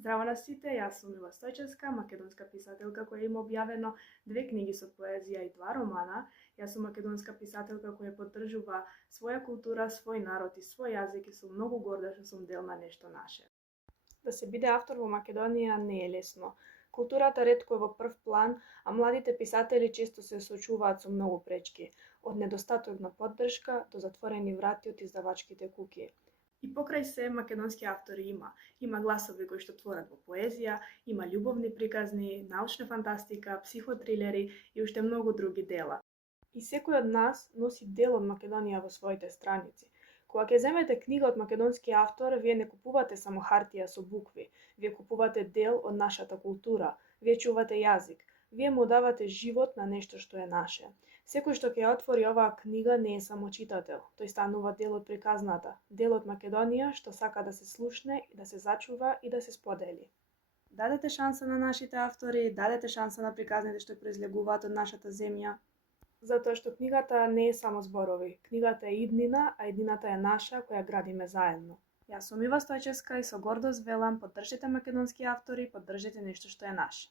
Здраво на сите, јас сум Мила Стојчевска, македонска писателка која има објавено 2 книги со поезија и 2 романа. Јас сум македонска писателка која поддржува своја култура, свој народ и свој јазик и сум многу горда што сум дел на нешто наше. Да се биде автор во Македонија не е лесно. Културата ретко е во прв план, а младите писатели често се соочуваат со многу пречки, од недостаток на поддршка до затворени врати од издавачките куќи. И покрај се, македонски автори има. Има гласови кои што творат во поезија, има љубовни приказни, научна фантастика, психотрилери и уште многу други дела. И секој од нас носи дел од Македонија во своите страници. Кога ќе земете книга од македонски автор, вие не купувате само хартија со букви, вие купувате дел од нашата култура, вие чувате јазик, вие му давате живот на нешто што е наше. Секој што ќе ја отвори оваа книга не е само читател, тој станува дел од приказната, дел од Македонија што сака да се слушне, да се зачува и да се сподели. Дадете шанса на нашите автори, дадете шанса на приказните што произлегуваат од нашата земја, затоа што книгата не е само зборови, книгата е иднина, а иднината е наша која градиме заедно. Јас сум Ива Стојчевска и со гордост велам, поддржете македонски автори, поддржете нешто што е наше.